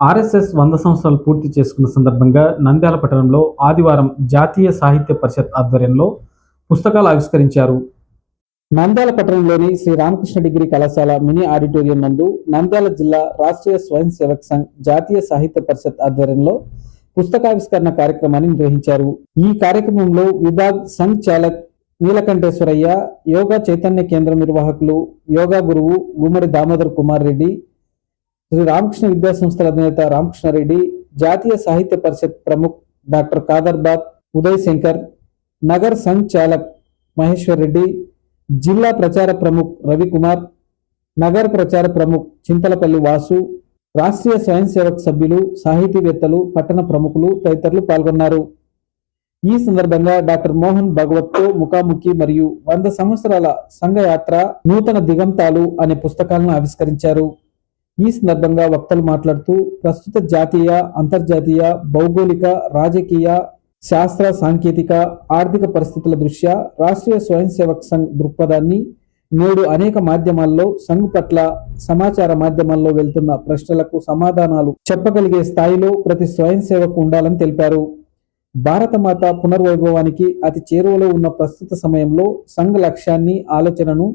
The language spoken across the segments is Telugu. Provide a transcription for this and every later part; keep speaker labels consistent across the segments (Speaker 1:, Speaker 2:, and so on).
Speaker 1: ఆర్ఎస్ఎస్ వంద సంవత్సరాలు పూర్తి చేసుకున్న సందర్భంగా నంద్యాల పట్టణంలో ఆదివారం జాతీయ సాహిత్య పరిషత్ ఆధ్వర్యంలో పుస్తకాలు ఆవిష్కరించారు. నంద్యాల పట్టణంలోని శ్రీ రామకృష్ణ డిగ్రీ కళాశాల మినీ ఆడిటోరియం నందు నంద్యాల జిల్లా రాష్ట్రీయ స్వయం సేవక్ సంఘ్ జాతీయ సాహిత్య పరిషత్ ఆధ్వర్యంలో పుస్తకావిష్కరణ కార్యక్రమాన్ని నిర్వహించారు. ఈ కార్యక్రమంలో విభాగ్ సంఘ్ చాలక్ నీలకంఠేశ్వరయ్య యోగా చైతన్య కేంద్రం నిర్వాహకులు యోగా గురువు గుమ్మడి దామోదర్ కుమార్ రెడ్డి శ్రీ రామకృష్ణ విద్యా సంస్థల అధినేత రామకృష్ణారెడ్డి జాతీయ సాహిత్య పరిషత్ ప్రముఖ్ డాక్టర్ కాదర్బాద్ ఉదయ్ శంకర్ నగర్ సంచాలక్ మహేశ్వర్ రెడ్డి జిల్లా ప్రచార ప్రముఖ్ రవికుమార్ నగర ప్రచార ప్రముఖ్ చింతలపల్లి వాసు రాష్ట్రీయ స్వయం సేవక్ సభ్యులు సాహితీవేత్తలు పట్టణ ప్రముఖులు తదితరులు పాల్గొన్నారు. ఈ సందర్భంగా డాక్టర్ మోహన్ భగవత్తో ముఖాముఖి మరియు వంద సంవత్సరాల సంఘయాత్ర నూతన దిగంతాలు అనే పుస్తకాలను ఆవిష్కరించారు. ఈ సందర్భంగా వక్తలు మాట్లాడుతూ ప్రస్తుత జాతీయ అంతర్జాతీయ భౌగోళిక రాజకీయ శాస్త్ర సాంకేతిక ఆర్థిక పరిస్థితుల దృష్ట్యా రాష్ట్రీయ స్వయం సేవక్ సంఘ్ దృక్పథాన్ని నేడు అనేక మాధ్యమాల్లో సంఘ్ పట్ల సమాచార మాధ్యమాల్లో వెళ్తున్న ప్రశ్నలకు సమాధానాలు చెప్పగలిగే స్థాయిలో ప్రతి స్వయం సేవకు ఉండాలని తెలిపారు. భారతమాత పునర్వైభవానికి అతి చేరువలో ఉన్న ప్రస్తుత సమయంలో సంఘ్ లక్ష్యాన్ని ఆలోచనను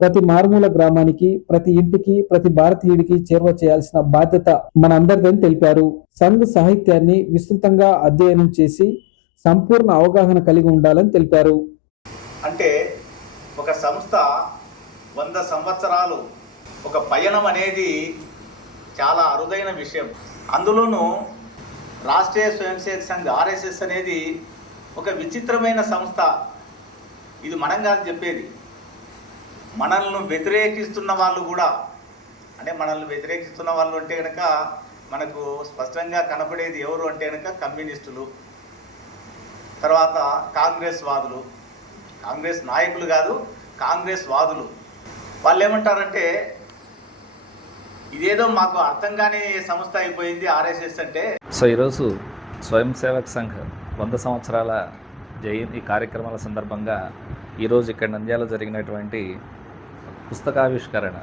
Speaker 1: ప్రతి మారుమూల గ్రామానికి ప్రతి ఇంటికి ప్రతి భారతీయుడికి చేరువ చేయాల్సిన బాధ్యత మనందరిదని తెలిపారు. సంఘ్ సాహిత్యాన్ని విస్తృతంగా అధ్యయనం చేసి సంపూర్ణ అవగాహన కలిగి ఉండాలని తెలిపారు.
Speaker 2: అంటే ఒక సంస్థ వంద సంవత్సరాలు ఒక పయనం అనేది చాలా అరుదైన విషయం. అందులోనూ రాష్ట్రీయ స్వయం సేవక సంఘ్ ఆర్ఎస్ఎస్ అనేది ఒక విచిత్రమైన సంస్థ. ఇది మనం కాదు చెప్పేది. మనల్ని వ్యతిరేకిస్తున్న వాళ్ళు కూడా అంటే మనల్ని వ్యతిరేకిస్తున్న వాళ్ళు అంటే కనుక మనకు స్పష్టంగా కనపడేది ఎవరు అంటే కనుక కమ్యూనిస్టులు తర్వాత కాంగ్రెస్ వాదులు కాంగ్రెస్ నాయకులు కాదు కాంగ్రెస్ వాదులు. వాళ్ళు ఏమంటారంటే ఇదేదో మాకు అర్థం కాని సంస్థ అయిపోయింది ఆర్ఎస్ఎస్ అంటే.
Speaker 3: సో ఈరోజు స్వయం సేవక్ సంఘ్ వంద సంవత్సరాల జయంతి కార్యక్రమాల సందర్భంగా ఈరోజు ఇక్కడ నంద్యాల జరిగినటువంటి పుస్తకావిష్కరణ.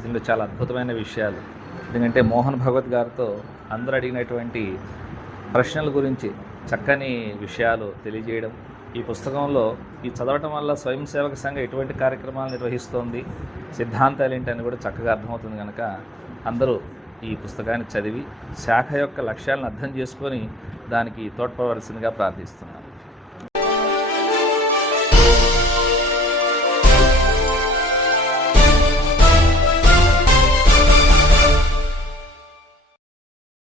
Speaker 3: దీనిలో చాలా అద్భుతమైన విషయాలు. ఎందుకంటే మోహన్ భగవత్ గారితో అందరూ అడిగినటువంటి ప్రశ్నల గురించి చక్కని విషయాలు తెలియజేయడం. ఈ పుస్తకంలో ఈ చదవటం వల్ల స్వయం సేవక సంఘం ఎటువంటి కార్యక్రమాలు నిర్వహిస్తోంది సిద్ధాంతాలు ఏంటని కూడా చక్కగా అర్థమవుతుంది కనుక అందరూ ఈ పుస్తకాన్ని చదివి శాఖ యొక్క లక్ష్యాలను అర్థం చేసుకొని దానికి తోడ్పడవలసిందిగా ప్రార్థిస్తున్నాను